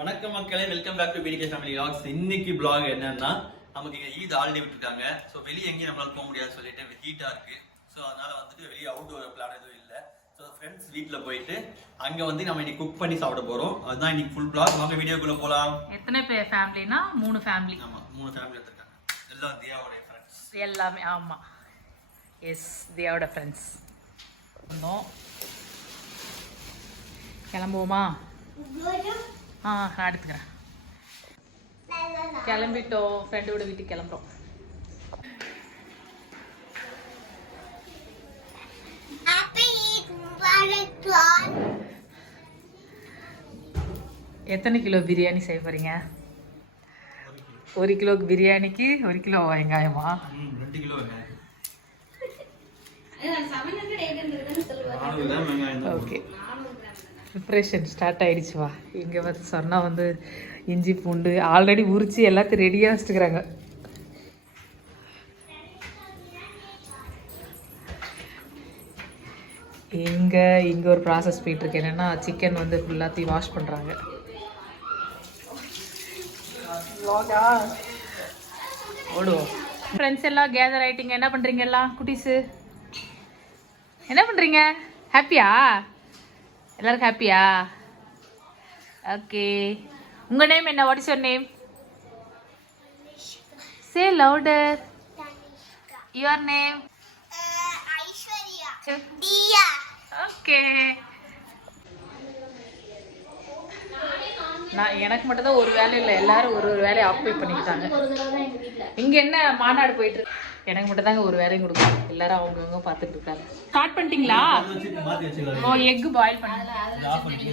வணக்கம் மக்களே welcome back to PTK family vlogs இன்னைக்கு vlog என்னன்னா நமக்கு இங்க ஈத் ஹாலிடே விட்டுருக்காங்க. ஸோ வெளியே எங்கேயும் நம்மளால போக முடியாது சொல்லிட்டு ஹீட்டா இருக்கு. ஸோ அதனால வந்துட்டு வெளியே அவுட்டோர் பிளான் எதுவும் இல்லை. ஸோ ஃப்ரெண்ட்ஸ் வீட்டில் போயிட்டு அங்க வந்து நம்ம இன்னைக்கு குக் பண்ணி சாப்பிட போறோம். அதுதான் இன்னைக்கு ஃபுல் vlog. வாங்க வீடியோக்குள்ள போலாம். எத்தனை பேர் ஃபேமிலினா மூணு ஃபேமிலி ஆமா மூணு ஃபேமிலி எடுத்திருக்காங்க எல்லாம் தியாவோடைய ஃப்ரெண்ட்ஸ் எல்லாமே ஆமாம் எஸ் தியாவோட ஃப்ரெண்ட்ஸ் வந்தோம். கிளம்புவோமா? ஆ நான் எடுத்துக்கிறேன். கிளம்பிட்டோம். ஃப்ரெண்டோட வீட்டுக்கு கிளம்புறோம். எத்தனை கிலோ பிரியாணி செய்ய போறீங்க? ஒரு கிலோ பிரியாணிக்கு ஒரு கிலோ வெங்காயமா? ரெண்டு கிலோ ஓகே. ப்ரிப்ரேஷன் ஸ்டார்ட் ஆயிடுச்சு வா. இங்கே வந்து சொன்னால் வந்து இஞ்சி பூண்டு ஆல்ரெடி உரிச்சு எல்லாத்தையும் ரெடியாக வச்சுட்டுக்கிறாங்க இங்கே இங்கே ஒரு ப்ராசஸ் போயிட்டுருக்கு. என்னென்னா சிக்கன் வந்து ஃபுல்லாத்தையும் வாஷ் பண்ணுறாங்க ஓடுவோம். ஃப்ரெண்ட்ஸ் எல்லாம் கேதர் ஆயிட்டீங்க. என்ன பண்ணுறீங்க எல்லாம்? குட்டீஸு? என்ன பண்ணுறீங்க ஹாப்பியா எல்லாருக்கும் ஹாப்பியா ஓகே உங்கள் நேம் என்ன? What is your name say louder your name okay நான் எனக்கு மட்டும் தான் ஒரு வேலை இல்லை. எல்லாரும் ஒரு ஒரு வேலையை ஆக்குபை பண்ணிக்கிட்டாங்க. இங்க என்ன மாநாடு போயிட்டு எனக்கு மட்டும் தாங்க ஒரு வேலையும் கொடுக்கும் எல்லாரும் அவங்கவுங்க பார்த்துட்டு இருக்காங்க. ஸ்டார்ட் பண்ணிட்டீங்களா? ஓ எக் பாயில் பண்ணி.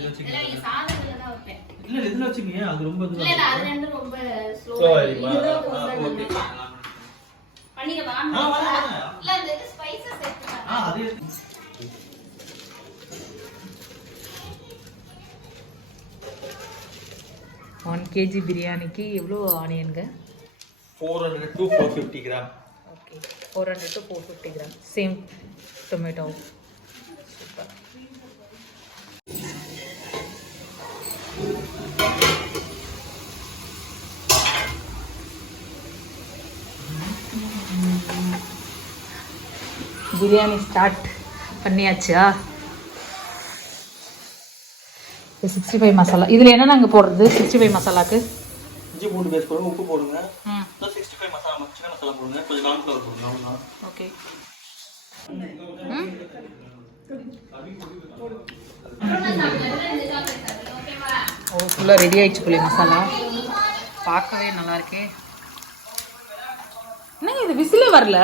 ஒன் கேஜி பிரியாணிக்கு எவ்வளோ ஆனியனுங்க four hundred to four fifty gram four hundred to four fifty gram same tomato super biryani start பண்ணியாச்சா? சிக்ஸ்டி ஃபைவ் மசாலா இதில் என்ன நாங்கள் போடுறது? சிக்ஸ்டி ஃபைவ் மசாலாக்கு இஞ்சி பூண்டு பேஸ்ட் போடுங்க உப்பு போடுங்க. ம் sixty five masala chicken masala போடுங்க கொஞ்சம் கார்ன்ஃப்ளவர் போடுங்க அவ்வளோதான் ஓகே ஓ ஃபுல்லாக ரெடி ஆயிடுச்சு புளி மசாலா பார்க்கவே நல்லா இருக்கே என்னங்க இது விசிலே வரல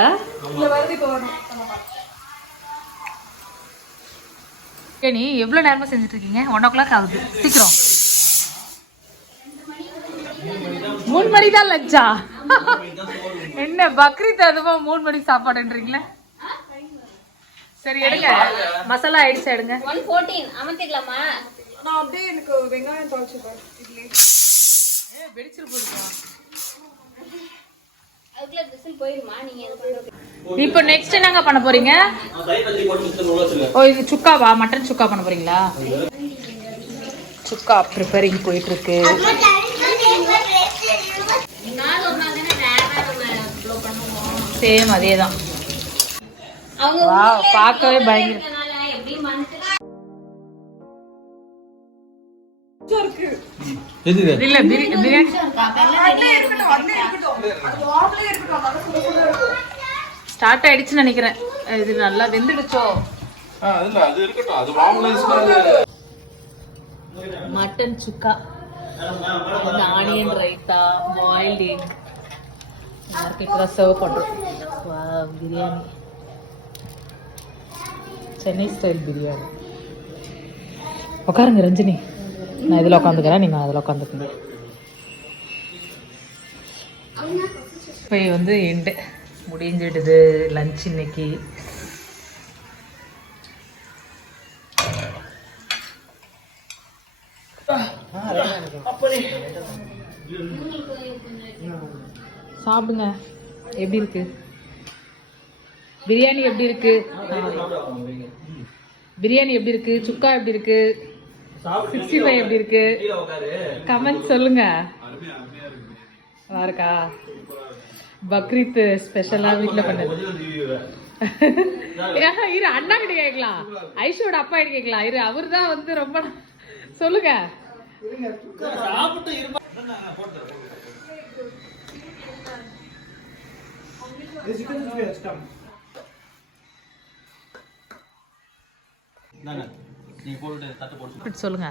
நீ எவ்வளோ நேரமா செஞ்சுட்டு இருக்கீங்க ஒன் ஓ கிளாக் ஆகுது சீக்கிரம் மூணு மணி தான் லஞ்சா? என்ன பக்ரீத் அதுவா மூணு மணிக்கு சாப்பாடுன்றீங்களே? சரி எடுங்க. மசாலா ஆயிடுச்சு எடுங்க. ஒன் ஃபோர்டீன் அமர்த்திக்கலாமா ஏ வெடிச்சிரு போடுவா அதுக்குள்ள விசில் போயிருமா? நீங்க இது பண்றது இப்போ நெக்ஸ்ட் என்னங்க பண்ண போறீங்க? நான் ஓ இது சுக்காவா? மட்டன் சுக்கா பண்ண போறீங்களா? சுக்கா ப்ரிப்பேரிங் போயிட்டு இருக்கு. சேம் அதே தான். பார்க்கவே பயங்கர- இல்ல பிரியாணி ஸ்டார்ட் ஆயிடுச்சுன்னு நினைக்கிறேன். இது நல்லா வெந்துடுச்சோ? Mutton sukka. Onion raita boiled egg எல்லாருக்கும் இப்போ தான் சர்வ் பண்ணுறோம் பிரியாணி சென்னை ஸ்டைல் பிரியாணி உட்காருங்க ரஞ்சினி நான் இதில் உட்காந்துக்கிறேன் நீங்கள் அதில் உட்காந்துக்குங்க இப்போ வந்து எண்டு முடிஞ்சிடுது லஞ்ச் இன்னைக்கு சாப்பிடுங்க. எப்படி இருக்கு? பிரியாணி எப்படி இருக்கு? பிரியாணி எப்படி இருக்கு? சுக்கா எப்படி இருக்கு? சிக்ஸ்டி ஃபைவ் எப்படி இருக்கு? கமெண்ட் சொல்லுங்க. நல்லா இருக்கா? பக்ரீத் ஸ்பெஷலா வீட்ல பண்ணது. இரு அண்ணா கிட்ட கேட்கலாம். ஐஷோட அப்பா கிட்ட கேட்கலாம். இரு அவர் தான் வந்து ரொம்ப சொல்லுங்க. இப்படி சொல்லுங்க.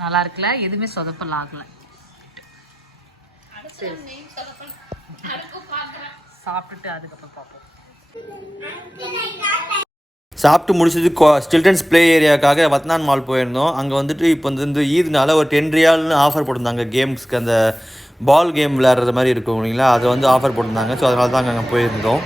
நல்லா இருக்குல்ல? எதுவுமே சொதப்பல் ஆகல. சாப்பிட்டுட்டு அதுக்கப்புறம் பார்ப்போம். சாப்பிட்டு முடிச்சது சில்ட்ரன்ஸ் ப்ளே ஏரியாக்காக வத்னான் மால் போயிருந்தோம். அங்கே வந்துட்டு இப்போ வந்து ஈத்னால ஒரு டென் ரியால்னு ஆஃபர் போட்டிருந்தாங்க. கேம்ஸ்க்கு அந்த பால் கேம் விளையாடுற மாதிரி இருக்கும் இல்லைங்களா? அதை வந்து ஆஃபர் போட்டிருந்தாங்க. ஸோ அதனால தான் அங்கே போயிருந்தோம்.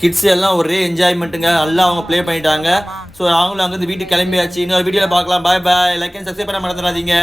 கிட்ஸ் எல்லாம் ஒரே என்ஜாய்மெண்ட்டுங்க நல்லா அவங்க ப்ளே பண்ணிட்டாங்க. ஸோ அவங்களும் அங்கேருந்து வீட்டுக்கு கிளம்பியாச்சு. இன்னொரு வீடியோவில் பார்க்கலாம். Bye bye like and subscribe பண்ண மறந்துடாதீங்க.